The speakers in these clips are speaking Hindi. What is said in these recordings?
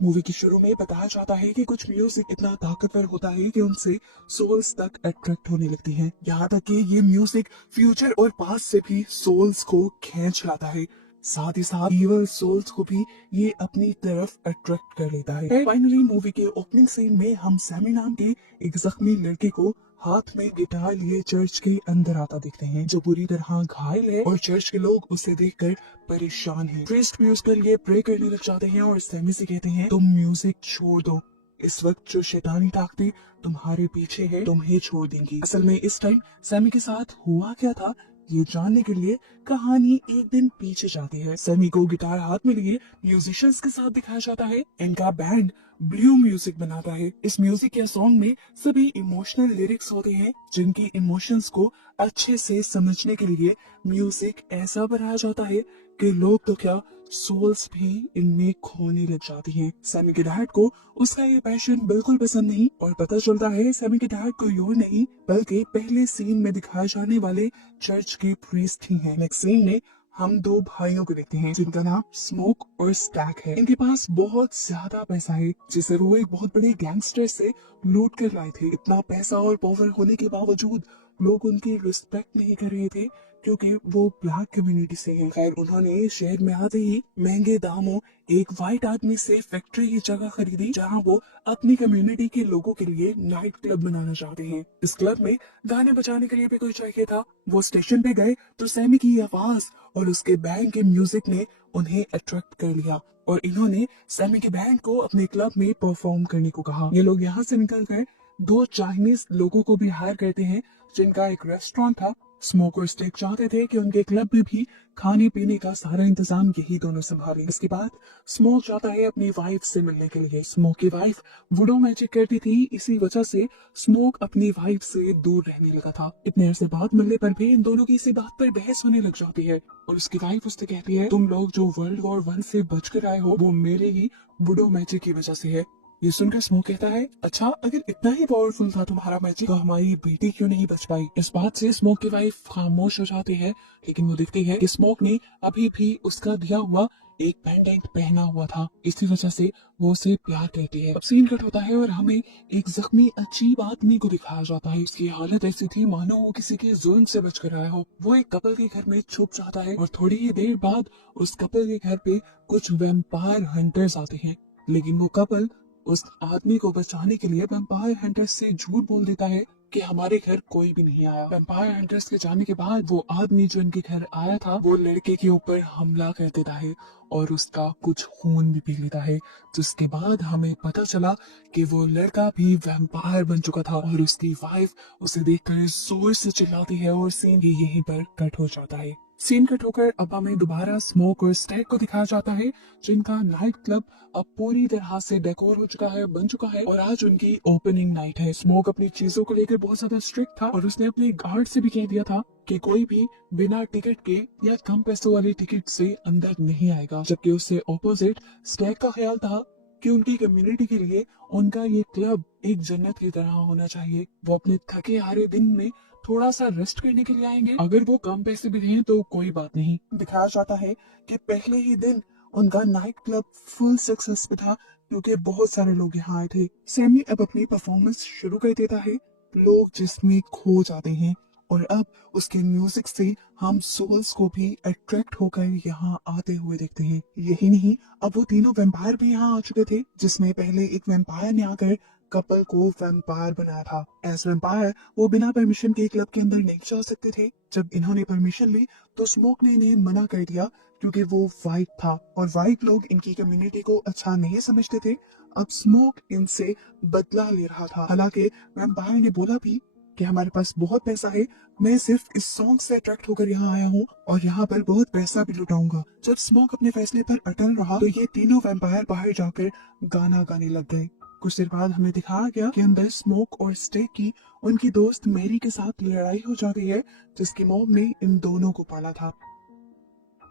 मूवी के शुरू में बताया जाता है कि कुछ म्यूजिक इतना ताकतवर होता है कि उनसे सोल्स तक अट्रैक्ट होने लगती हैं। यहाँ तक कि ये म्यूजिक फ्यूचर और पास्ट से भी सोल्स को खींच लाता है। साथ ही साथ इवल सोल्स को भी ये अपनी तरफ अट्रैक्ट कर लेता है। फाइनली मूवी के ओपनिंग सीन में हम सैमी नाम के एक जख्मी लड़के को हाथ में गिटार लिए चर्च के अंदर आता देखते हैं, जो बुरी तरह घायल है और चर्च के लोग उसे देखकर परेशान हैं। प्रीस्ट भी उसके लिए प्रे करने लग जाते हैं और सैमी से कहते हैं, तुम म्यूजिक छोड़ दो, इस वक्त जो शैतानी ताकतें तुम्हारे पीछे है तुम्हें छोड़ देंगी। असल में इस टाइम सैमी के साथ हुआ क्या था, ये जानने के लिए कहानी एक दिन पीछे जाती है। सैमी को गिटार हाथ में लिए म्यूजिशियंस के साथ दिखाया जाता है। इनका बैंड ब्लू म्यूजिक बनाता है। इस म्यूजिक या सॉन्ग में सभी इमोशनल लिरिक्स होते हैं, जिनकी इमोशंस को अच्छे से समझने के लिए म्यूजिक ऐसा बनाया जाता है कि लोग तो क्या, सोल्स भी इनमें खोने लग जाती हैं। सैमी के डैड को उसका ये पैशन बिल्कुल पसंद नहीं और पता चलता है सैमी के डैड कोई और नहीं बल्कि पहले सीन में दिखाए जाने वाले चर्च के प्रीस्ट ही हैं। नेक्स्ट सीन में हम दो भाइयों को देखते हैं जिनका नाम स्मोक और स्टैक है। इनके पास बहुत ज्यादा पैसा है जिसे वो एक बहुत बड़े गैंगस्टर से लूट कर लाए थे। इतना पैसा और पावर होने के बावजूद लोग उनकी रिस्पेक्ट नहीं कर रहे थे क्योंकि वो ब्लैक कम्युनिटी से हैं। खैर उन्होंने शहर में आते ही महंगे दामों एक व्हाइट आदमी से फैक्ट्री की जगह खरीदी जहां वो अपनी कम्युनिटी के लोगों के लिए नाइट क्लब बनाना चाहते हैं। इस क्लब में गाने बजाने के लिए भी कोई चाहिए था। वो स्टेशन पे गए तो सैमी की आवाज और उसके बैंड के म्यूजिक ने उन्हें अट्रैक्ट कर लिया और इन्होंने सैमी के बैंड को अपने क्लब में परफॉर्म करने को कहा। ये लोग यहाँ से निकल कर दो चाइनीज लोगों को भी हायर करते हैं जिनका एक रेस्टोरेंट था। स्मोक और स्टेक चाहते थे कि उनके क्लब में भी खाने पीने का सारा इंतजाम यही दोनों संभालें। इसके बाद स्मोक जाता है अपनी वाइफ से मिलने के लिए। स्मोक की वाइफ वुडो मैजिक करती थी, इसी वजह से स्मोक अपनी वाइफ से दूर रहने लगा था। इतने अरसे बाद मिलने पर भी इन दोनों की इसी बात पर बहस होने लग जाती है और उसकी वाइफ उससे कहती है, तुम लोग जो वर्ल्ड वॉर 1 से बच कर आए हो वो मेरे ही वुडो मैजिक की वजह से है। ये सुनकर स्मोक कहता है, अच्छा अगर इतना ही पावरफुल था तुम्हारा मैजिक तो हमारी बेटी क्यों नहीं बच पाई। इस बात से स्मोक की वाइफ खामोश हो जाती है, लेकिन वो देखती है कि स्मोक ने अभी भी उसका दिया हुआ एक पेंडेंट पहना हुआ था, इसी वजह से वो उसे प्यार करती है। अब सीन कट होता है और हमें एक जख्मी अजीब आदमी को दिखाया जाता है। उसकी हालत ऐसी थी मानो वो किसी के जुल्म से बच कर आया हो। वो एक कपल के घर में छुप जाता है और थोड़ी ही देर बाद उस कपल के घर पे कुछ वैम्पायर हंटर्स आते हैं, लेकिन वो कपल उस आदमी को बचाने के लिए वैम्पायर हंटर्स से झूठ बोल देता है कि हमारे घर कोई भी नहीं आया। वैम्पायर हंटर्स के जाने के बाद वो आदमी जो इनके घर आया था वो लड़के के ऊपर हमला कर देता है और उसका कुछ खून भी पी लेता है, जिसके बाद हमें पता चला कि वो लड़का भी वैम्पायर बन चुका था और उसकी वाइफ उसे देखकर जोर से चिल्लाती है और सीन भी यहीं पर कट हो जाता है। सीन कट होकर अब हमें दोबारा स्मोक और स्टैक को दिखाया जाता है जिनका नाइट क्लब अब पूरी तरह से डेकोर हो चुका है, बन चुका है और आज उनकी ओपनिंग नाइट है। स्मोक अपनी चीजों को लेकर बहुत ज्यादा स्ट्रिक्ट था और उसने अपने गार्ड से भी कह दिया था कि कोई भी बिना टिकट के या कम पैसों वाली टिकट से अंदर नहीं आएगा, जबकि उससे ऑपोजिट स्टैक का ख्याल था कि उनकी कम्युनिटी के लिए उनका ये क्लब एक जन्नत की तरह होना चाहिए। वो अपने थके हारे दिन में थोड़ा सा रेस्ट करने के लिए आएंगे, अगर वो कम पैसे भी दें तो कोई बात नहीं। दिखाया जाता है कि पहले ही दिन उनका नाइट क्लब फुल सक्सेस पे था क्योंकि बहुत सारे लोग यहाँ आए थे। सैमी अब अपनी परफॉर्मेंस शुरू कर देता है, लोग जिसमें खो जाते हैं और अब उसके म्यूजिक से हम सोल्स को भी अट्रैक्ट होकर यहाँ आते हुए देखते हैं। यही नहीं, अब वो तीनों वैम्पायर भी यहाँ आ चुके थे, जिसमें पहले एक वैम्पायर ने आकर कपल को वैम्पायर बनाया था। एज वैम्पायर वो बिना परमिशन के क्लब के अंदर नहीं जा सकते थे। जब इन्होंने परमिशन ली तो स्मोक ने इन्हें मना कर दिया क्योंकि वो वाइट था और वाइट लोग इनकी कम्युनिटी को अच्छा नहीं समझते थे। अब स्मोक इनसे बदला ले रहा था। हालांकि वैम्पायर ने बोला भी कि हमारे पास बहुत पैसा है, मैं सिर्फ इस सॉन्ग से अट्रैक्ट होकर यहाँ आया हूँ और यहाँ पर बहुत पैसा भी लुटाऊंगा। जब स्मोक अपने फैसले पर अटल रहा तो ये तीनों वैम्पायर बाहर जाकर गाना गाने लग गए। कुछ देर बाद हमें दिखाया गया कि अंदर स्मोक और स्टेक की उनकी दोस्त मेरी के साथ लड़ाई हो जाती है, जिसकी मॉम ने इन दोनों को पाला था।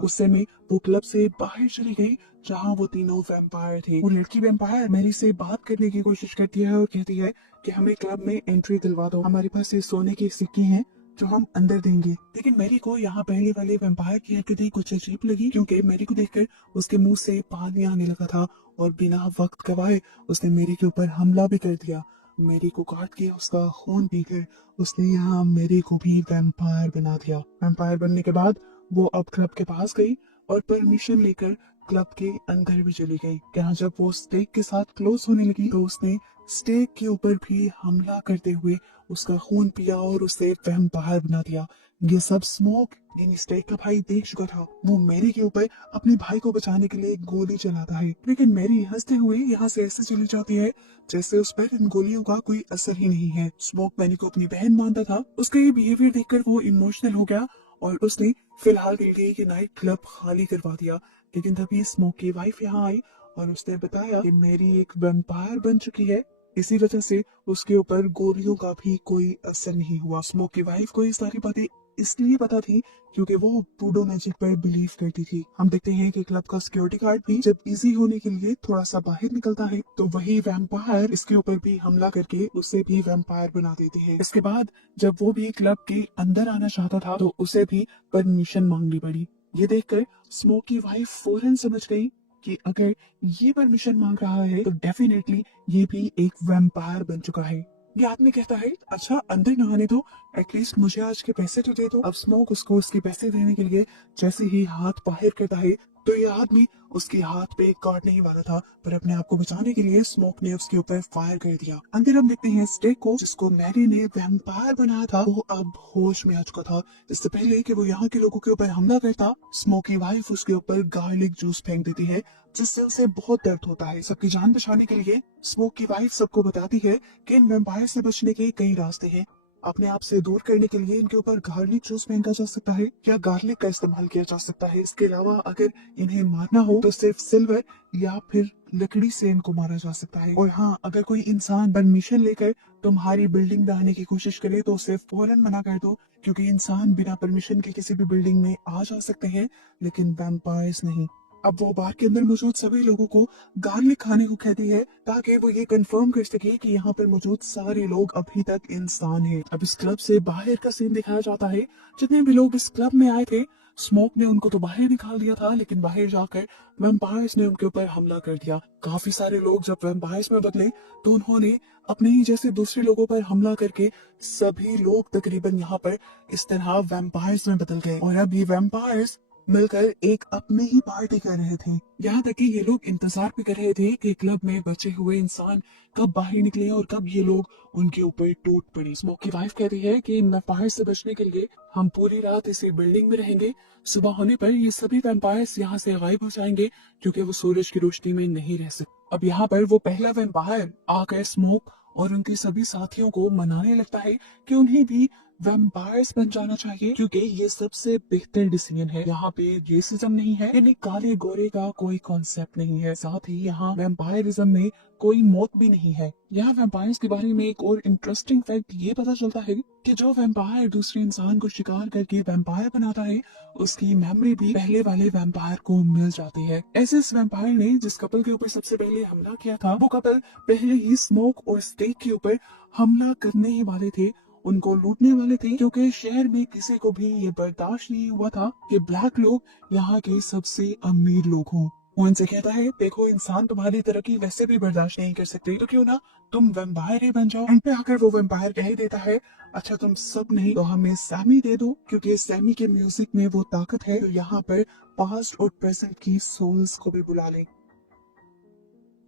गुस्से में वो क्लब से बाहर चली गई जहां वो तीनों वैम्पायर थे। वो लड़की वैम्पायर मेरी से बात करने की कोशिश करती है और कहती है कि हमें क्लब में एंट्री दिलवा दो, हमारे पास ये सोने की सिक्के हैं जो हम अंदर देंगे। लेकिन मेरी को यहाँ पहले वाले वैम्पायर की एंट्री कुछ अजीब लगी क्योंकि मेरी को देखकर उसके मुंह से पानी आने लगा था और बिना वक्त गवाए उसने मेरी के ऊपर हमला भी कर दिया। मेरी को काट के उसका खून पीकर उसने यहाँ मेरी को भी वैम्पायर बना दिया। वैम्पायर बनने के बाद वो अब क्लब के पास गई और परमिशन लेकर क्लब के अंदर भी चली गई। यहाँ जब वो स्टेक के साथ क्लोज होने लगी तो उसने स्टेक के ऊपर भी हमला करते हुए उसका खून पिया और उसे वैम्पायर बना दिया। ये सब स्मोक यानी स्टेक का भाई देख चुका था। वो मैरी के ऊपर अपने भाई को बचाने के लिए गोली चलाता है, लेकिन मैरी हंसते हुए यहाँ से ऐसे चली जाती है जैसे उस पर इन गोलियों का कोई असर ही नहीं है। स्मोक मैरी को अपनी बहन मानता था। उसका ये बिहेवियर देखकर वो इमोशनल हो गया और उसने फिलहाल के लिए ये नाइट क्लब खाली करवा दिया। लेकिन तभी स्मोक की वाइफ यहाँ आई और उसने बताया कि मेरी एक वैम्पायर बन चुकी है, इसी वजह से उसके ऊपर गोलियों का भी कोई असर नहीं हुआ। स्मोक की वाइफ को ये सारी बातें इसलिए पता थी क्योंकि वो वुडू मैजिक पर बिलीव करती थी। हम देखते हैं कि क्लब का सिक्योरिटी गार्ड भी जब इजी होने के लिए थोड़ा सा बाहर निकलता है तो वही वैम्पायर इसके ऊपर भी हमला करके उसे भी वैम्पायर बना देते हैं। इसके बाद जब वो भी क्लब के अंदर आना चाहता था तो उसे भी परमिशन मांगनी पड़ी। ये देखकर स्मोक की वाइफ फौरन समझ गई कि अगर ये परमिशन मांग रहा है तो डेफिनेटली ये भी एक वैम्पायर बन चुका है। ये आदमी कहता है अच्छा अंदर न आने दो, एटलीस्ट मुझे आज के पैसे तो दे दो। अब स्मोक उसको उसके पैसे देने के लिए जैसे ही हाथ बाहर करता है तो ये आदमी उसके हाथ पे काटने ही वाला था, पर अपने आप को बचाने के लिए स्मोक ने उसके ऊपर फायर कर दिया। अंदर हम देखते हैं स्टेक को जिसको मैरी ने वैम्पायर बनाया था वो अब होश में आ चुका था। इससे पहले कि वो यहाँ के लोगों के ऊपर हमला करता, स्मोक की वाइफ उसके ऊपर गार्लिक जूस फेंक देती है जिससे उसे बहुत दर्द होता है। सबकी जान बचाने के लिए स्मोक की वाइफ सबको बताती है कि इन वैम्पायर से बचने के कई रास्ते हैं। अपने आप से दूर करने के लिए इनके ऊपर गार्लिक जूस फेंका जा सकता है या गार्लिक का इस्तेमाल किया जा सकता है। इसके अलावा अगर इन्हें मारना हो तो सिर्फ सिल्वर या फिर लकड़ी से इनको मारा जा सकता है। और हाँ, अगर कोई इंसान परमिशन लेकर तुम्हारी बिल्डिंग में आने की कोशिश करे तो उसे फौरन मना कर दो, क्योंकि इंसान बिना परमिशन के किसी भी बिल्डिंग में आ जा सकते हैं लेकिन वैम्पायर्स नहीं। अब वो बार के अंदर मौजूद सभी लोगों को गार्लिक खाने को कहती है ताकि वो ये कंफर्म कर सके कि यहाँ पर मौजूद सारे लोग अभी तक इंसान हैं। अब इस क्लब से बाहर का सीन दिखाया जाता है। जितने भी लोग इस क्लब में आए थे स्मोक ने उनको तो बाहर निकाल दिया था, लेकिन बाहर जाकर वैम्पायर्स ने उनके ऊपर हमला कर दिया। काफी सारे लोग जब वैम्पायर्स में बदले तो उन्होंने अपने ही जैसे दूसरे लोगों पर हमला करके सभी लोग तकरीबन यहाँ पर इस तरह वैम्पायर्स में बदल गए और अब ये वैम्पायर्स मिलकर एक अपनी ही पार्टी कर रहे थे। यहाँ तक कि ये लोग इंतजार भी कर रहे थे कि क्लब में बचे हुए इंसान कब बाहर निकले और कब ये लोग उनके ऊपर टूट पड़े। स्मोक की वाइफ कहती है कि इन वैम्पायर से बचने के लिए हम पूरी रात इसी बिल्डिंग में रहेंगे। सुबह होने पर ये सभी वैम्पायर्स यहाँ से गायब हो जाएंगे क्योंकि वो सूरज की रोशनी में नहीं रह सकते। अब यहाँ पर वो पहला वैम्पायर आकर स्मोक और उनके सभी साथियों को मनाने लगता है कि उन्हें भी वैम्पायर्स बन जाना चाहिए क्योंकि ये सबसे बेहतर डिसीजन है। यहाँ पे रेसिज्म नहीं है, यानी काले गोरे का कोई कॉन्सेप्ट नहीं है। साथ ही यहाँ वैम्पायरिज्म में कोई मौत भी नहीं है। यहाँ वैम्पायर्स के बारे में एक और इंटरेस्टिंग फैक्ट ये पता चलता है कि जो वैम्पायर दूसरे इंसान को शिकार करके वैम्पायर बनाता है उसकी मेमोरी भी पहले वाले वैम्पायर को मिल जाती है। ऐसे इस वैम्पायर ने जिस कपल के ऊपर सबसे पहले हमला किया था वो कपल पहले ही स्मोक और स्टेक के ऊपर हमला करने ही वाले थे, उनको लूटने वाले थे, क्योंकि शहर में किसी को भी ये बर्दाश्त नहीं हुआ था कि ब्लैक लोग यहाँ के सबसे अमीर लोग हों। वो उनसे कहता है देखो इंसान तुम्हारी तरक्की वैसे भी बर्दाश्त नहीं कर सकते तो क्यों ना तुम वैम्पायर ही बन जाओ। एंड पे आकर वो वैम्पायर कह ही देता है अच्छा तुम सब नहीं तो हमें सैमी दे दो, क्योंकि सैमी के म्यूजिक में वो ताकत है जो यहाँ पर पास्ट और प्रेजेंट की सोल्स को भी बुला ले।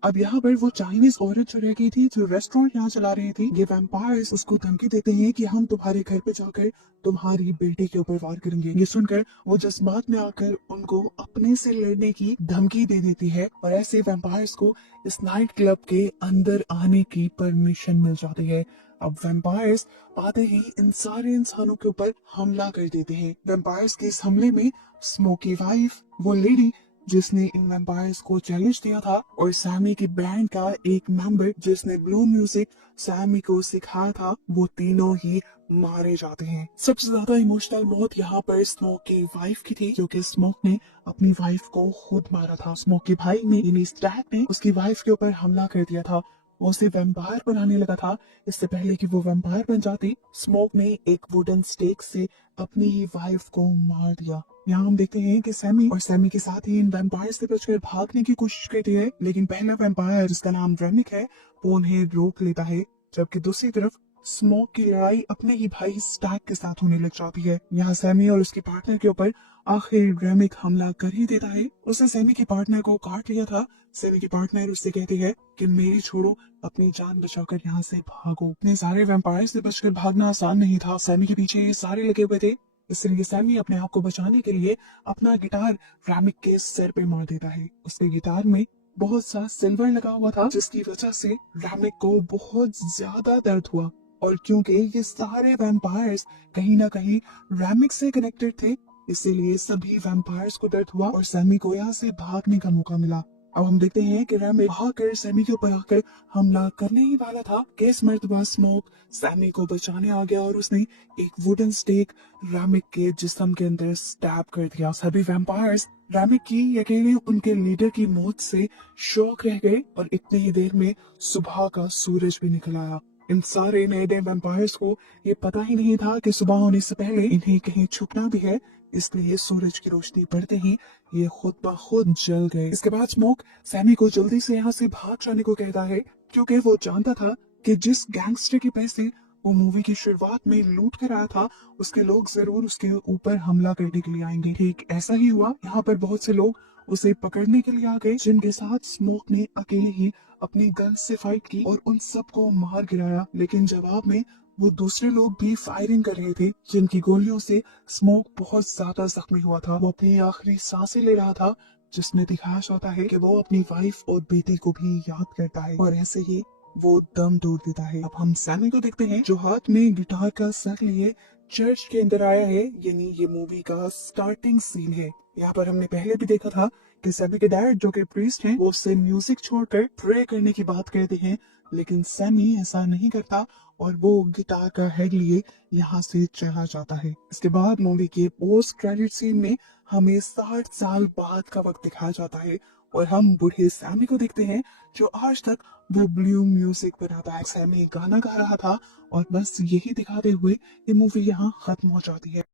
अब यहाँ पर वो चाइनीज औरत जो रह गई थी जो रेस्टोरेंट यहाँ चला रही थी, ये वैम्पायर्स उसको धमकी देते हैं कि हम तुम्हारे घर पे जाकर तुम्हारी बेटी के ऊपर वार करेंगे। ये सुनकर वो जज्बात में आकर उनको अपने से लड़ने की धमकी दे देती है और ऐसे वैम्पायर्स को इस नाइट क्लब के अंदर आने की परमिशन मिल जाती है। अब वैम्पायर्स आते ही इन सारे इंसानों के ऊपर हमला कर देते हैं। वैम्पायर्स के इस हमले में स्मोकी वाइफ, वो लेडी जिसने इन वैम्पायर्स को चैलेंज दिया था, और सैमी की बैंड का एक मेंबर जिसने ब्लू म्यूजिक सैमी को सिखाया था, वो तीनों ही मारे जाते हैं। सबसे ज्यादा इमोशनल मौत यहाँ पर स्मोक की वाइफ की थी, क्योंकि स्मोक ने अपनी वाइफ को खुद मारा था। स्मोक के भाई ने यानी स्टैक ने उसकी वाइफ के ऊपर हमला कर दिया था वो उसे वैम्पायर बनाने लगा था। इससे पहले कि वो वैम्पायर बन जाती, स्मोक ने एक वुडन स्टेक से अपनी ही वाइफ को मार दिया। यहाँ हम देखते हैं कि सैमी और सैमी के साथ ही इन वैम्पायर से बचकर भागने की कोशिश करती है, लेकिन पहला वैम्पायर जिसका नाम रेमिक है वो उन्हें रोक लेता है। जबकि दूसरी तरफ स्मोक की लड़ाई अपने ही भाई स्टैक के साथ होने लग जाती है। यहाँ सैमी और उसकी पार्टनर के ऊपर आखिर रेमिक हमला कर ही देता है। उसने सैमी के पार्टनर को काट लिया था। सैमी की पार्टनर उससे कहती है कि मेरी छोड़ो, अपनी जान बचाकर यहाँ से भागो। इतने सारे वैम्पायर से बचकर भागना आसान नहीं था। सैमी के पीछे ये सारे लगे हुए थे, इसलिए सैमी अपने आप को बचाने के लिए अपना गिटार रैमिक के सिर पे मार देता है। उसके गिटार में बहुत सा सिल्वर लगा हुआ था, जिसकी वजह से रैमिक को बहुत ज्यादा दर्द हुआ। और क्योंकि ये सारे वैम्पायर्स कहीं ना कहीं रैमिक से कनेक्टेड थे, इसीलिए सभी वैम्पायर्स को दर्द हुआ और सैमी को यहाँ से भागने का मौका मिला। अब हम देखते हैं कि रैमिक भागकर सैमी के ऊपर आकर हमला करने ही वाला था कि इस मर्तबा स्मोक सैमी को बचाने आ गया और उसने एक वुडन स्टेक रैमिक के जिस्म के अंदर स्टैब कर दिया। सभी वैम्पायर्स रैमिक की यकीनन उनके लीडर की मौत से शौक रह गए और इतनी ही देर में सुबह का सूरज भी निकल आया। इन सारे नए नए वैम्पायर्स को ये पता ही नहीं था कि सुबह होने से पहले इन्हें कहीं छुपना भी है, इसलिए सूरज की रोशनी पड़ते ही ये खुद ब खुद जल गए। इसके बाद स्मोक सैमी को जल्दी से यहाँ से भाग जाने को कहता है, क्योंकि वो जानता था कि जिस गैंगस्टर के पैसे वो मूवी की शुरुआत में लूट कर आया था, उसके लोग जरूर उसके ऊपर हमला करने के लिए आएंगे। ठीक ऐसा ही हुआ। यहाँ पर बहुत से लोग उसे पकड़ने के लिए आ गए, जिनके साथ स्मोक ने अकेले ही अपनी गन से फाइट की और उन सबको मार गिराया। लेकिन जवाब में वो दूसरे लोग भी फायरिंग कर रहे थे, जिनकी गोलियों से स्मोक बहुत ज्यादा जख्मी हुआ था। वो अपनी आखिरी सांसें ले रहा था, जिसमें दिखाया जाता है कि वो अपनी वाइफ और बेटी को भी याद करता है और ऐसे ही वो दम तोड़ देता है। अब हम सैमी को देखते हैं, जो हाथ में गिटार का सर लिए चर्च के अंदर आया है। यानी ये मूवी का स्टार्टिंग सीन है। यहाँ पर हमने पहले भी देखा था कि सैमी के डैड जो कि प्रीस्ट हैं, वो उससे म्यूजिक छोड़कर प्रे करने की बात कहते हैं, लेकिन सैमी ऐसा नहीं करता और वो गिटार का हेड लिए यहाँ से चला जाता है। इसके बाद मूवी के पोस्ट क्रेडिट सीन में हमें 60 साल बाद का वक्त दिखाया जाता है और हम बूढ़े सैमी को देखते हैं, जो आज तक वो ब्लू म्यूजिक बनाता है। सैमी गाना गा रहा था और बस यही दिखाते हुए ये मूवी यहाँ खत्म हो जाती है।